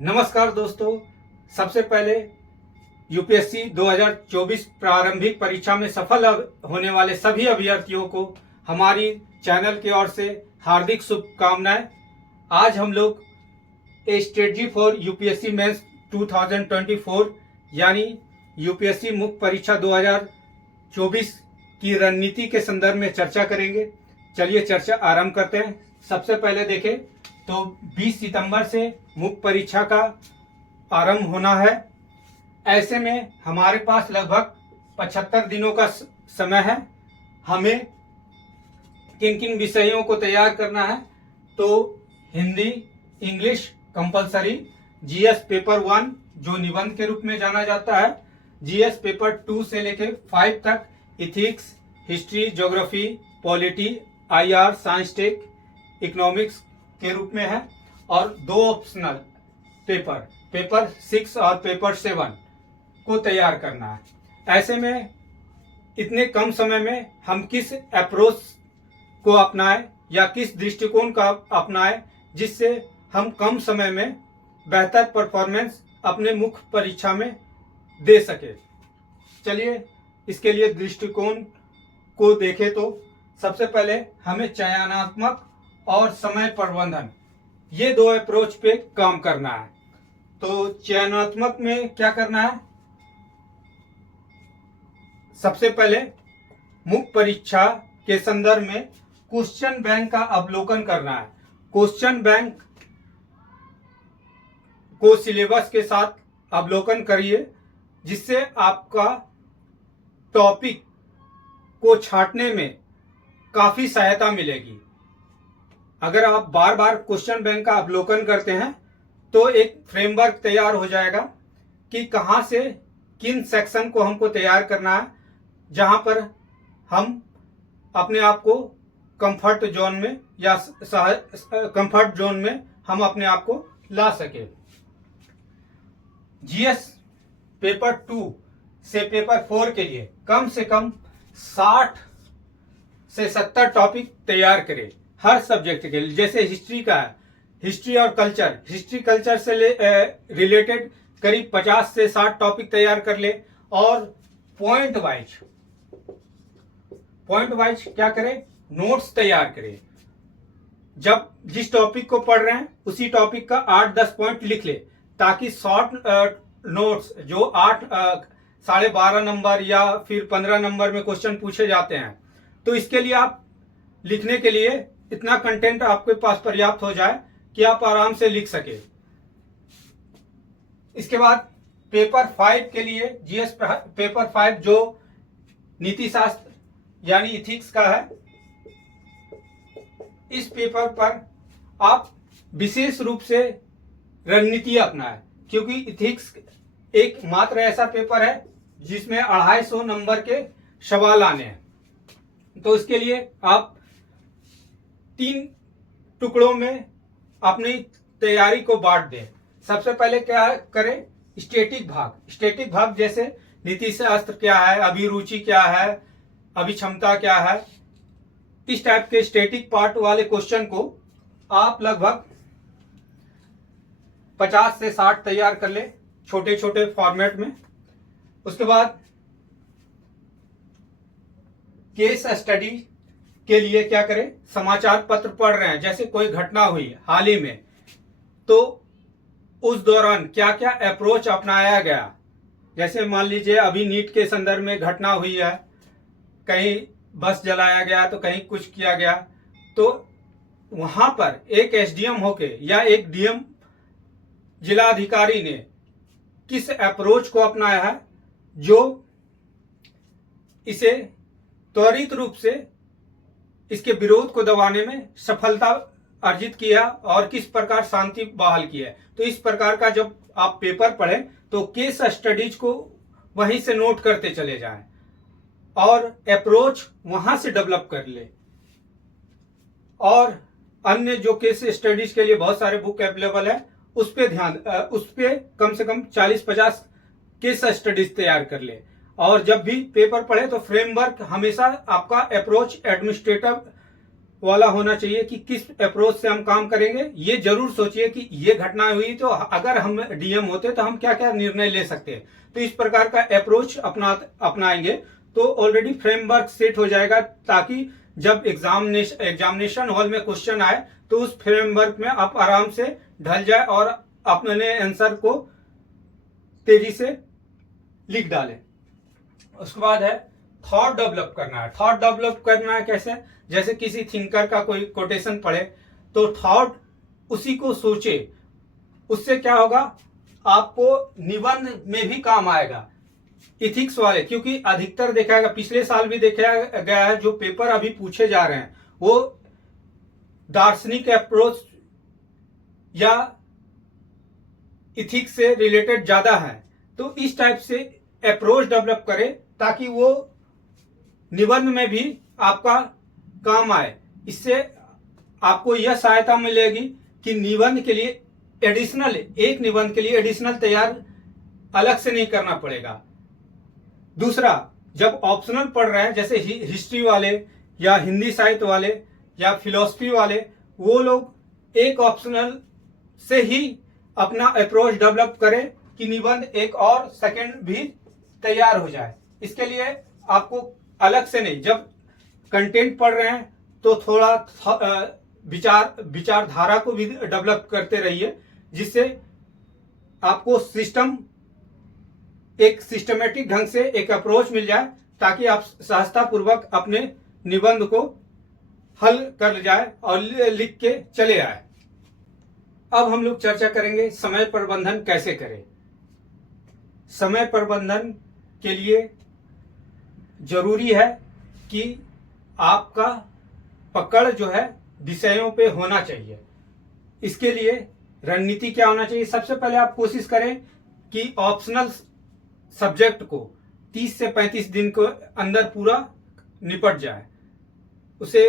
नमस्कार दोस्तों, सबसे पहले यूपीएससी 2024 प्रारंभिक परीक्षा में सफल होने वाले सभी अभ्यर्थियों को हमारी चैनल की ओर से हार्दिक शुभकामनाएं। आज हम लोग a strategy for UPSC mains 2024 यानी यूपीएससी मुख्य परीक्षा 2024 की रणनीति के संदर्भ में चर्चा करेंगे। चलिए चर्चा आरंभ करते हैं। सबसे पहले देखें तो 20 सितंबर से मुख्य परीक्षा का आरंभ होना है। ऐसे में हमारे पास लगभग 75 दिनों का समय है। हमें किन किन विषयों को तैयार करना है तो Hindi, English compulsory, GS paper 1 जो निबंध के रूप में जाना जाता है, जीएस पेपर 2 से लेकर 5 तक ethics, history, geography, polity, IR, science tech, economics के रूप में है, और 2 ऑप्शनल पेपर 6 और पेपर 7 को तैयार करना है। ऐसे में इतने कम समय में हम किस अप्रोच को अपनाएं या किस दृष्टिकोण का अपनाएं जिससे हम कम समय में बेहतर परफॉर्मेंस अपने मुख्य परीक्षा में दे सके। चलिए इसके लिए दृष्टिकोण को देखें तो सबसे पहले हमें चयनात्मक और समय प्रबंधन ये 2 अप्रोच पे काम करना है। तो चयनात्मक में क्या करना है, सबसे पहले मुख्य परीक्षा के संदर्भ में क्वेश्चन बैंक का अवलोकन करना है। क्वेश्चन बैंक को सिलेबस के साथ अवलोकन करिए जिससे आपका टॉपिक को छांटने में काफी सहायता मिलेगी। अगर आप बार बार क्वेश्चन बैंक का अवलोकन करते हैं तो एक फ्रेमवर्क तैयार हो जाएगा कि कहां से किन सेक्शन को हमको तैयार करना है, जहां पर हम अपने आप को कंफर्ट जोन में या कंफर्ट जोन में हम अपने आप को ला सके। जीएस पेपर 2 से पेपर 4 के लिए कम से कम 60 से 70 टॉपिक तैयार करें हर सब्जेक्ट के लिए। जैसे हिस्ट्री का है, हिस्ट्री और कल्चर, हिस्ट्री कल्चर से रिलेटेड करीब 50 से 60 टॉपिक तैयार कर ले, और पॉइंट वाइज क्या करें, नोट्स तैयार करें। जब जिस टॉपिक को पढ़ रहे हैं उसी टॉपिक का 8-10 पॉइंट लिख ले, ताकि शॉर्ट नोट्स जो 8 12.5 नंबर या फिर 15 नंबर में क्वेश्चन पूछे जाते हैं, तो इसके लिए आप लिखने के लिए इतना कंटेंट आपके पास पर्याप्त हो जाए कि आप आराम से लिख सके। इसके बाद पेपर 5 के लिए जीएस पेपर 5 जो नीति शास्त्र यानी इथिक्स का है, इस पेपर पर आप विशेष रूप से रणनीति अपनाएं, क्योंकि इथिक्स एक मात्र ऐसा पेपर है जिसमें 250 नंबर के सवाल आने हैं। तो इसके लिए आप 3 टुकड़ों में अपनी तैयारी को बांट दें। सबसे पहले क्या करें, स्टैटिक भाग जैसे नीति शास्त्र क्या है, अभिरुचि क्या है, अभिक्षमता क्या है, इस टाइप के स्टैटिक पार्ट वाले क्वेश्चन को आप लगभग 50 से 60 तैयार कर ले छोटे छोटे फॉर्मेट में। उसके बाद केस स्टडी के लिए क्या करें, समाचार पत्र पढ़ रहे हैं, जैसे कोई घटना हुई हाल ही में, तो उस दौरान क्या क्या अप्रोच अपनाया गया। जैसे मान लीजिए अभी नीट के संदर्भ में घटना हुई है, कहीं बस जलाया गया तो कहीं कुछ किया गया, तो वहां पर एक एसडीएम होके या एक डीएम जिला अधिकारी ने किस अप्रोच को अपनाया है जो इसे त्वरित रूप से इसके विरोध को दबाने में सफलता अर्जित किया और किस प्रकार शांति बहाल की है। तो इस प्रकार का जब आप पेपर पढ़ें तो केस स्टडीज को वहीं से नोट करते चले जाएं और अप्रोच वहां से डेवलप कर ले। और अन्य जो केस स्टडीज के लिए बहुत सारे बुक अवेलेबल है, उस पे कम से कम 40-50 केस स्टडीज तैयार कर ले। और जब भी पेपर पढ़े तो फ्रेमवर्क हमेशा आपका अप्रोच एडमिनिस्ट्रेटिव वाला होना चाहिए कि किस अप्रोच से हम काम करेंगे। ये जरूर सोचिए कि ये घटना हुई तो अगर हम डीएम होते तो हम क्या क्या निर्णय ले सकते हैं। तो इस प्रकार का अप्रोच अपनाएंगे तो ऑलरेडी फ्रेमवर्क सेट हो जाएगा, ताकि जब एग्जामिनेशन हॉल में क्वेश्चन आए तो उस फ्रेमवर्क में आप आराम से ढल जाए और अपने आंसर को तेजी से लिख डालें। उसके बाद है थॉट डेवलप करना है। थॉट डेवलप करना है कैसे? जैसे किसी थिंकर का कोई कोटेशन पढ़े तो थॉट उसी को सोचे, उससे क्या होगा, आपको निबंध में भी काम आएगा। इथिक्स वाले, क्योंकि अधिकतर देखा गया, पिछले साल भी देखा गया है, जो पेपर अभी पूछे जा रहे हैं वो दार्शनिक अप्रोच या इथिक्स से रिलेटेड ज्यादा है। तो इस टाइप से अप्रोच डेवलप करें ताकि वो निबंध में भी आपका काम आए। इससे आपको यह सहायता मिलेगी कि निबंध के लिए एक निबंध के लिए एडिशनल तैयार अलग से नहीं करना पड़ेगा। दूसरा, जब ऑप्शनल पढ़ रहे हैं, जैसे हिस्ट्री वाले या हिंदी साहित्य वाले या फिलॉसफी वाले, वो लोग एक ऑप्शनल से ही अपना अप्रोच डेवलप करें कि निबंध एक और सेकंड भी तैयार हो जाए। इसके लिए आपको अलग से नहीं, जब कंटेंट पढ़ रहे हैं तो थोड़ा विचारधारा को भी डेवलप करते रहिए, जिससे आपको एक सिस्टमेटिक ढंग से एक अप्रोच मिल जाए, ताकि आप सहजता पूर्वक अपने निबंध को हल कर जाए और लिख के चले आए। अब हम लोग चर्चा करेंगे समय प्रबंधन कैसे करें। समय प्रबंधन के लिए जरूरी है कि आपका पकड़ जो है विषयों पे होना चाहिए। इसके लिए रणनीति क्या होना चाहिए? सबसे पहले आप कोशिश करें कि ऑप्शनल सब्जेक्ट को 30 से 35 दिन के अंदर पूरा निपट जाए। उसे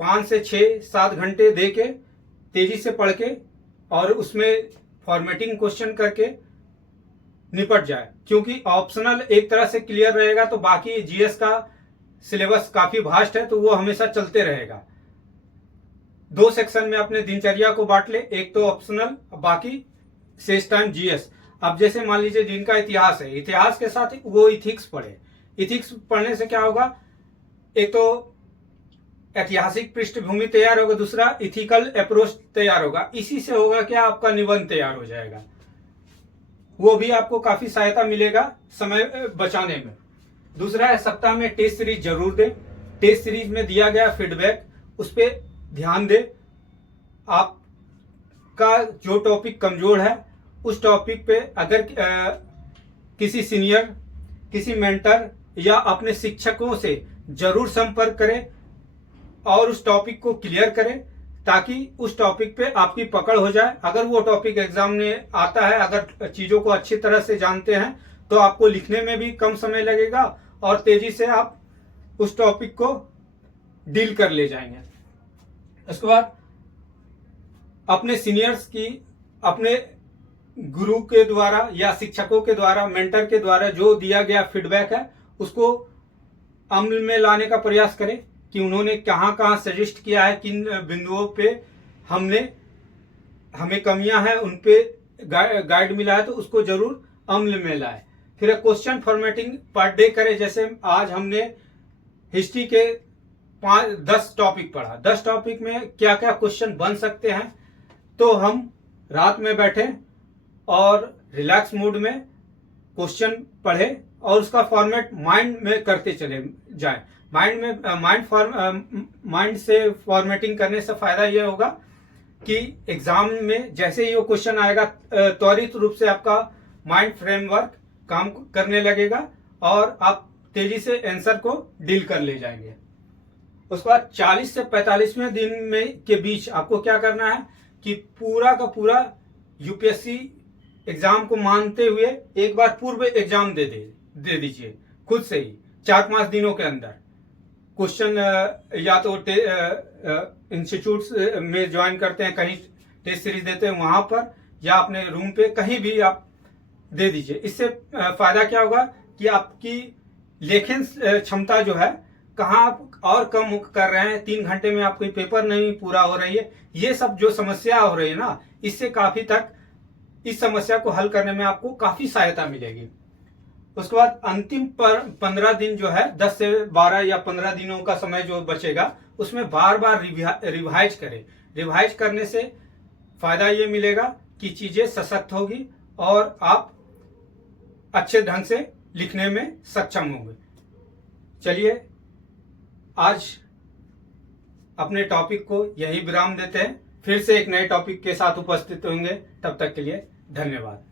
5 से 6-7 घंटे दे के तेजी से पढ़ के और उसमें फॉर्मेटिंग क्वेश्चन करके निपट जाए, क्योंकि ऑप्शनल एक तरह से क्लियर रहेगा तो बाकी जीएस का सिलेबस काफी वास्ट है, तो वो हमेशा चलते रहेगा। 2 सेक्शन में अपने दिनचर्या को बांट ले, एक तो ऑप्शनल, बाकी शेष टाइम जीएस। अब जैसे मान लीजिए जिनका इतिहास है, इतिहास के साथ वो इथिक्स पढ़े। इथिक्स पढ़ने से क्या होगा, एक तो ऐतिहासिक पृष्ठभूमि तैयार होगा, दूसरा इथिकल अप्रोच तैयार होगा। इसी से होगा क्या, आपका निबंध तैयार हो जाएगा। वो भी आपको काफी सहायता मिलेगा समय बचाने में। दूसरा है सप्ताह में टेस्ट सीरीज जरूर दें। टेस्ट सीरीज में दिया गया फीडबैक, उस पर ध्यान दें। आपका जो टॉपिक कमजोर है उस टॉपिक पे अगर किसी सीनियर, किसी मेंटर या अपने शिक्षकों से जरूर संपर्क करें और उस टॉपिक को क्लियर करें, ताकि उस टॉपिक पे आपकी पकड़ हो जाए। अगर वो टॉपिक एग्जाम में आता है, अगर चीजों को अच्छी तरह से जानते हैं, तो आपको लिखने में भी कम समय लगेगा और तेजी से आप उस टॉपिक को डील कर ले जाएंगे। उसके बाद अपने सीनियर्स की, अपने गुरु के द्वारा या शिक्षकों के द्वारा, मेंटर के द्वारा जो दिया गया फीडबैक है, उसको अमल में लाने का प्रयास करें कि उन्होंने कहाँ कहाँ सजेस्ट किया है, किन बिंदुओं पे हमें कमियां हैं, उन पे गाइड मिला है, तो उसको जरूर अमल में लाए। फिर क्वेश्चन फॉर्मेटिंग पर डे करें। जैसे आज हमने हिस्ट्री के 10 टॉपिक पढ़ा, 10 टॉपिक में क्या क्या क्वेश्चन बन सकते हैं, तो हम रात में बैठे और रिलैक्स मूड में क्वेश्चन पढ़े और उसका फॉर्मेट माइंड में करते चले जाए। माइंड से फॉर्मेटिंग करने से फायदा यह होगा कि एग्जाम में जैसे ही वो क्वेश्चन आएगा, त्वरित रूप से आपका माइंड फ्रेमवर्क काम करने लगेगा और आप तेजी से आंसर को डील कर ले जाएंगे। उसके बाद 40 से 45वें दिन में के बीच आपको क्या करना है कि पूरा का पूरा यूपीएससी एग्जाम को मानते हुए एक बार पूर्व एग्जाम दे दीजिए खुद से ही। 4-5 दिनों के अंदर क्वेश्चन या तो इंस्टीट्यूट में ज्वाइन करते हैं, कहीं टेस्ट सीरीज देते हैं वहां पर, या अपने रूम पे कहीं भी आप दे दीजिए। इससे फायदा क्या होगा कि आपकी लेखन क्षमता जो है कहाँ आप और कम कर रहे हैं, 3 घंटे में आपको पेपर नहीं पूरा हो रही है, ये सब जो समस्या हो रही है ना, इससे काफी तक इस समस्या को हल करने में आपको काफी सहायता मिलेगी। उसके बाद अंतिम 15 दिन जो है, 10 से 12 या 15 दिनों का समय जो बचेगा, उसमें बार बार रिवाइज करें। रिवाइज करने से फायदा ये मिलेगा कि चीजें सशक्त होगी और आप अच्छे ढंग से लिखने में सक्षम होंगे। चलिए आज अपने टॉपिक को यही विराम देते हैं, फिर से एक नए टॉपिक के साथ उपस्थित होंगे। तब तक के लिए धन्यवाद।